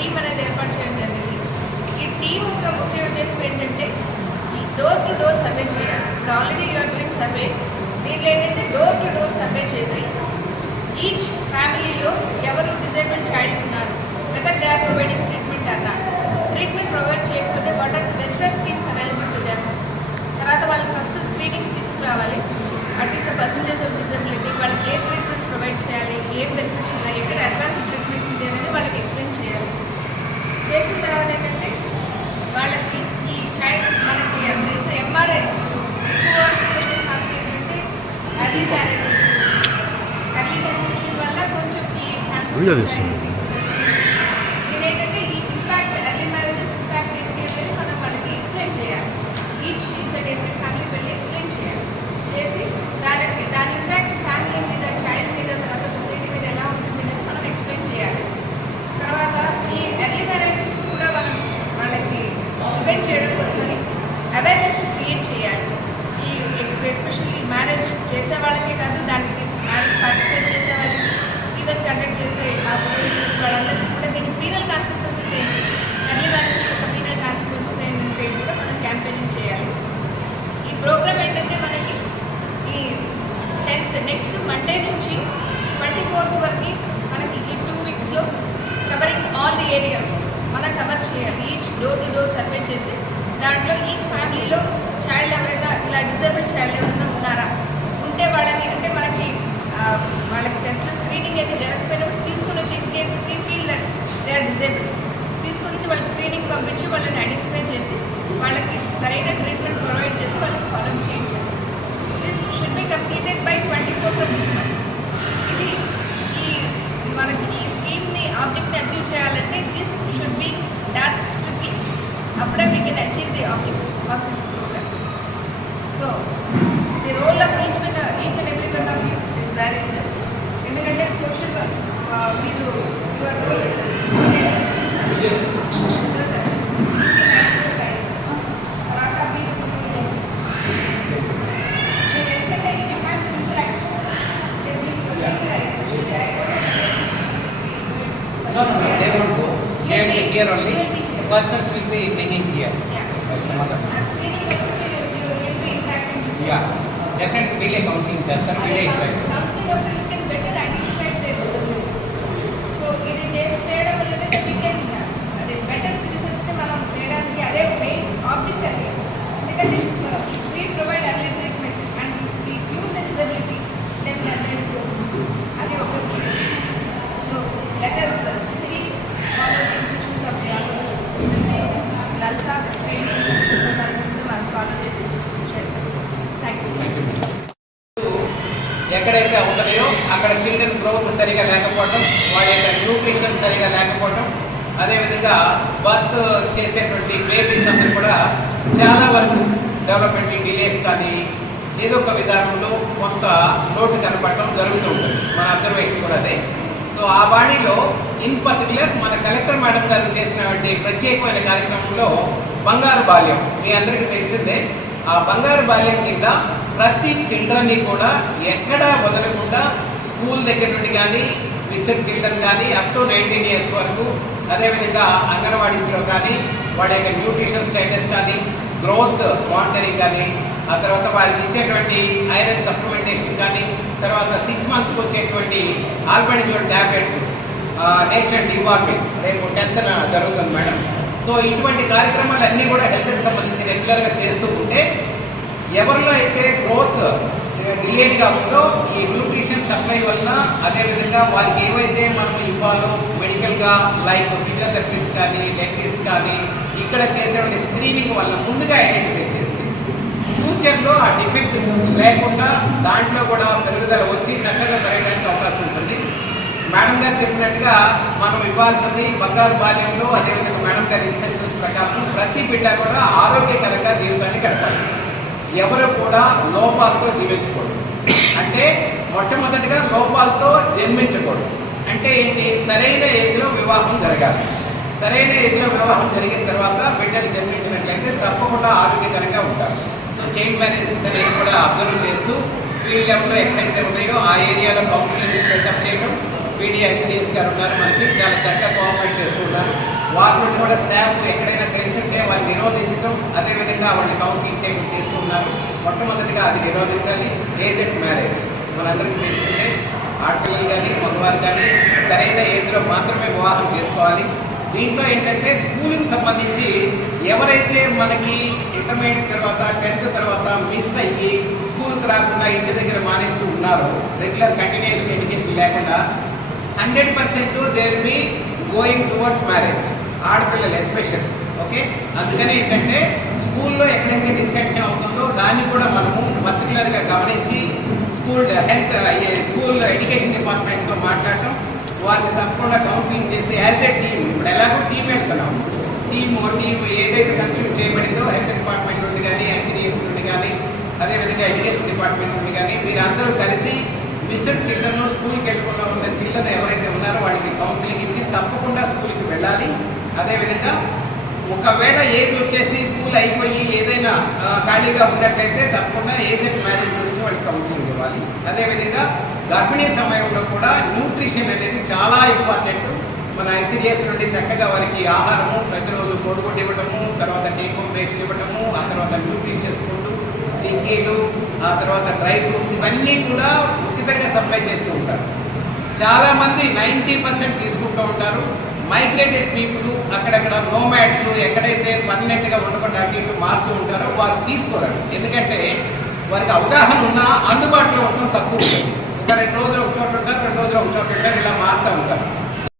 Team అనేది ఏర్పాటు చేయడం జరిగింది. ఈ టీం యొక్క ముఖ్య ఉద్దేశం ఏంటంటే ఈ డోర్ టు డోర్ సర్వే చేయాలి. ఇప్పుడు ఆల్రెడీ యూఆర్ డూయింగ్ సర్వే. దీంట్లో ఏంటంటే డోర్ టు డోర్ సర్వే చేసి ఈచ్ ఫ్యామిలీలో ఎవరు డిజేబుల్ చైల్డ్ ఉన్నారు, లేదా దే ఆర్ ప్రొవైడింగ్ ట్రీట్మెంట్ అన్నా, ట్రీట్మెంట్ ప్రొవైడ్ చేయకపోతే what are the welfare schemes available to them. తర్వాత వాళ్ళకి ఫస్ట్ స్క్రీనింగ్ తీసుకురావాలి. What is the percentage of disability, వాళ్ళకి ఏ ట్రీట్మెంట్స్ ప్రొవైడ్ చేయాలి, ఏం బెనిఫిట్స్ ఉన్నాయి, ఎక్కడ అడ్వాన్స్ ట్రీట్మెంట్స్ ఉంది అనేది వాళ్ళకి ఎక్స్ప్లెయిన్ చేయాలి. చేసిన తర్వాత ఏంటంటే వాళ్ళకి ఈ చైల్డ్ మనకి తెలిసే ఎంఆర్ఐ ఎక్కువ ఏంటంటే అర్లీ మ్యారేజెస్ వల్ల కొంచెం ఈ ఛాన్సెస్ ఇదేంటంటే ఈ ఇంపాక్ట్ అర్లీ మ్యారేజెస్ ఇంపాక్ట్ ఏంటి అనేది మనం వాళ్ళకి ఎక్స్ప్లెయిన్ చేయాలి. ఈచ్ ఫ్యామిలీ వెళ్ళి ఎక్స్ప్లెయిన్ చేయాలి. చేసి దాని ఇంపాక్ట్ ఫ్యామిలీ మీద, చైల్డ్ మీద, తర్వాత సొసైటీ మీద ఎలా ఉంటుంది అనేది మనం ఎక్స్ప్లెయిన్ చేయాలి. తర్వాత ఈ ఎర్లీ మ్యారేజెస్ కూడా మనం వాళ్ళకి ప్రివెంట్ చేయడం కోసమని అవేర్నెస్ క్రియేట్ చేయాలి. ఈ ఎస్పెషల్లీ మ్యారేజ్ చేసే వాళ్ళకే కాదు, దానికి మ్యారేజ్ పార్టిసిపేట్ చేసే వాళ్ళకి, ఈవెంట్ కండక్ట్ చేసే వాళ్ళందరికీ కూడా దీని పీనల్ కాన్సిక్వెన్సెస్ ఏంటి, ఎర్లీ మ్యారేజెస్ యొక్క పీనల్ కాన్సిక్వెన్సెస్ ఏంటంటే కూడా మనం క్యాంపెయినింగ్ చేయాలి. ఈ ప్రోగ్రామ్ ఏంటంటే మనకి ఈ 10th నెక్స్ట్ మండే నుంచి 24th వరకు మనకి ఈ 2 వీక్స్లో కవరింగ్ ఆల్ ది ఏరియాస్ మనం కవర్ చేయాలి. Each door to door survey చేసి దాంట్లో ఈచ్ ఫ్యామిలీలో చైల్డ్ ఎవరైనా ఇలా డిజేబుల్డ్ చైల్డ్ ఎవరైనా ఉన్నారా, ఉంటే వాళ్ళని అంటే మనకి వాళ్ళకి టెస్ట్ స్క్రీనింగ్ అయితే జరగకపోయినప్పుడు తీసుకుని వచ్చి in case we feel that they are disabled తీసుకుని వచ్చి వాళ్ళ స్క్రీనింగ్ పంపించి వాళ్ళని ఐడెంటిఫై చేసి వాళ్ళకి సరైన ట్రీట్మెంట్ ప్రొవైడ్ చేసి వాళ్ళకి ఫాలో చేయించాలి. This should be completed by 24th of this month. ఇది ఈ మనకి ఈ స్కీమ్ని ఆబ్జెక్ట్ని అచీవ్ చేయాలంటే this should be done strictly. అప్పుడే we can achieve the object of this program. So the role of each and every one of you is there in this. ఎందుకంటే social మీరు your role here only persons will be bringing here by some other definitely వీళ్ళే counselling చేస్తారు, వీళ్ళే counselling అప్పుడు you can better identify their disabilities. So ఇది చేయడం వల్ల we can అదే బెటర్ సిటిజన్స్ మనం చేయడానికి అదే మెయిన్ ఆబ్జెక్ట్ అది. ఎందుకంటే we provide early treatment and we view the disability then అది ఒక. So let us strictly follow the instructions of the NALSA మనం ఫాలో చేసి ఎక్కడైతే అవుతాయో అక్కడ చిల్డ్రన్ గ్రోత్ సరిగా లేకపోవడం, వాళ్ళ యొక్క న్యూట్రిషన్ సరిగా లేకపోవడం, అదేవిధంగా బర్త్ చేసేటువంటి బేబీస్ అందరూ కూడా చాలా వరకు డెవలప్మెంట్ డిలేస్ కానీ ఏదో ఒక విధానంలో కొంత లోటు కనపడటం జరుగుతూ ఉంటుంది. మన అబ్జర్వేషన్ కూడా అదే. సో ఆ బాడీలో ఇన్ పర్టికులర్ మన కలెక్టర్ మేడం గారు చేసినటువంటి ప్రత్యేకమైన కార్యక్రమంలో బంగారు బాల్యం మీ అందరికీ తెలిసిందే. ఆ బంగారు బాల్యం కింద ప్రతి చిల్డ్రన్ని కూడా ఎక్కడా వదలకుండా స్కూల్ దగ్గర నుండి కానీ మిస్టర్ చిల్డ్రన్ కానీ అప్ టు 19 years వరకు, అదేవిధంగా అంగన్వాడీస్లో కానీ వాడి యొక్క న్యూట్రిషన్ స్టేటస్ కానీ, గ్రోత్ మానిటరింగ్ కానీ, ఆ తర్వాత వాళ్ళకి ఇచ్చేటువంటి ఐరన్ సప్లిమెంటేషన్ కానీ, తర్వాత 6 monthsకి వచ్చేటువంటి ఆల్బెండజోల్ టాబ్లెట్స్ నేషనల్ డిపార్ట్మెంట్ రేపు 10th జరుగుతుంది మేడం. సో ఇటువంటి కార్యక్రమాలు అన్నీ కూడా హెల్త్కి సంబంధించి రెగ్యులర్గా చేస్తూ ఉంటే ఎవరిలో అయితే గ్రోత్ డిలేడ్గా ఉందో ఈ న్యూట్రిషన్ సప్లై వల్ల, అదేవిధంగా వాళ్ళకి ఏవైతే మనం ఇవ్వాలో మెడికల్గా లైక్ ఫిజియోథెరపిస్ట్ కానీ, డెంటిస్ట్ కానీ ఇక్కడ చేసేటువంటి స్క్రీనింగ్ వల్ల ముందుగా ఐడెంటిఫై చేస్తే ఫ్యూచర్లో ఆ డిఫెక్ట్ లేకుండా దాంట్లో కూడా పెరుగుదల వచ్చి చక్కగా పెరగడానికి అవకాశం ఉంటుంది. మేడం గారు చెప్పినట్టుగా మనం ఇవ్వాల్సింది బంగారు బాల్యంలో, అదేవిధంగా మేడం గారి ఇన్స్ట్రక్షన్స్ ప్రకారం ప్రతి బిడ్డ కూడా ఆరోగ్యకరంగా జీవితాన్ని గడపాలి. ఎవరు కూడా లోపాలతో జీవించకూడదు. అంటే మొట్టమొదటిగా లోపాలతో జన్మించకూడదు. అంటే ఏంటి, సరైన ఏజ్లో వివాహం జరగాలి. సరైన ఏజ్లో వివాహం జరిగిన తర్వాత బిడ్డలు జన్మించినట్లయితే తప్పకుండా ఆరోగ్యకరంగా ఉంటారు. సో చైల్డ్ మ్యారేజెస్ అనేది కూడా అబ్జర్వ్ చేస్తూ ఫీల్డ్ లెవెల్లో ఎక్కడైతే ఉన్నాయో ఆ ఏరియాలో కౌన్సిలింగ్ సెటప్ చేయడం, పీడీ ఐసిడిఎస్ గారు ఉన్నారు, మనకి చాలా చక్కగా కోఆపరేట్ చేస్తూ ఉన్నారు. వారి నుండి కూడా స్టాఫ్ ఎక్కడైనా తెలిసింటే వారిని నిరోధించడం, అదేవిధంగా వాళ్ళని కౌన్సిలింగ్ చేస్తూ ఉన్నారు. మొట్టమొదటిగా అది నిరోధించాలి. ఏజెంట్ మ్యారేజ్ మనందరికీ తెలిసిందే. ఆడపిల్లలు కానీ మగవారు కానీ సరైన ఏజ్లో మాత్రమే వివాహం చేసుకోవాలి. దీంట్లో ఏంటంటే స్కూల్కి సంబంధించి ఎవరైతే మనకి ఇంటర్మీడియట్ తర్వాత 10th తర్వాత మిస్ అయ్యి స్కూల్కి రాకుండా ఇంటి దగ్గర మానేస్తూ ఉన్నారో, రెగ్యులర్ కంటిన్యూషన్ ఎడ్యుకేషన్ లేకుండా 100% they will be going towards marriage, ఆడపిల్లలు ఎస్పెషల్. ఓకే, అందుకని ఏంటంటే స్కూల్లో ఎక్కడైతే డిస్కంటిన్యూ అవుతుందో దాన్ని కూడా మనము పర్టికులర్గా గమనించి స్కూల్ ఎడ్యుకేషన్ డిపార్ట్మెంట్తో మాట్లాడటం, వారిని తప్పకుండా కౌన్సిలింగ్ చేసి యాజ్ ఎ టీమ్, ఇప్పుడు ఎలాగో టీం వెళ్తున్నాం, టీమ్ ఏదైతే కన్స్టిట్యూట్ చేయబడిందో హెల్త్ డిపార్ట్మెంట్ నుండి కానీ, ఐసిడిఎస్ నుండి కానీ, అదేవిధంగా ఎడ్యుకేషన్ డిపార్ట్మెంట్ నుండి కానీ మీరందరూ కలిసి మిస్డ్ చిల్డ్రన్, స్కూల్కి వెళ్ళకుండా ఉన్న చిల్డ్రన్ ఎవరైతే ఉన్నారో వాళ్ళకి కౌన్సిలింగ్ ఇచ్చి తప్పకుండా స్కూల్కి వెళ్ళాలి. అదేవిధంగా ఒకవేళ ఏజ్ వచ్చేసి స్కూల్ అయిపోయి ఏదైనా ఖాళీగా ఉన్నట్లయితే తప్పకుండా ఏజెంట్ మ్యారేజ్ గురించి వాళ్ళకి కౌన్సిలింగ్ ఇవ్వాలి. అదేవిధంగా గర్భిణీ సమయంలో కూడా న్యూట్రిషన్ అనేది చాలా ఇంపార్టెంట్. మన ఐసిడిఎస్ నుండి చక్కగా వారికి ఆహారము ప్రతిరోజు కోడిగుడ్డు ఇవ్వటము, తర్వాత టేక్ హోమ్ రేషన్ ఇవ్వటము, ఆ తర్వాత న్యూట్రిషియస్ ఫుడ్, చిక్కీలు, ఆ తర్వాత డ్రై ఫ్రూట్స్ ఇవన్నీ కూడా ఉచితంగా సప్లై చేస్తూ ఉంటారు. చాలామంది 90% తీసుకుంటూ ఉంటారు. మైగ్రేటెడ్ పీపుల్, అక్కడక్కడ నోమాడ్స్, ఎక్కడైతే పర్మనెంట్గా ఉండకుండా అటు ఇటు మారుతూ ఉంటారో వారు తీసుకోరండి. ఎందుకంటే వారికి అవగాహన ఉన్నా అందుబాటులో ఉండడం తక్కువ ఉంటుంది. ఒక 2 రోజులు ఒక చోట ఉంటారు, 2 రోజులు ఒక చోట ఉంటారు, ఇలా మారుతూ ఉంటారు.